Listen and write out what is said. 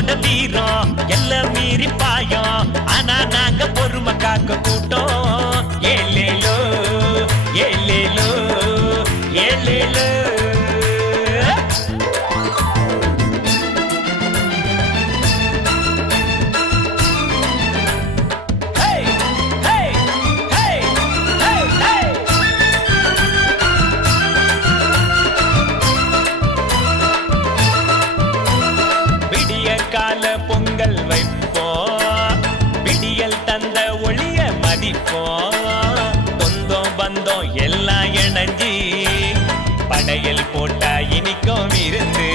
எங்களோட தீரம் எல்லாம் மீறி பாயம் ஆனா நாங்க பொறுமை காக்க கூட்டம் ஏலேலோ ஏலேலோ ஏலேலோ கால பொங்கல் வைப்போம் விடியல் தந்த ஒளிய மதிப்போம் சொந்தம் பந்தம் எல்லாம் இணைஞ்சி படையல் போட்டா இனிக்கும் இருந்து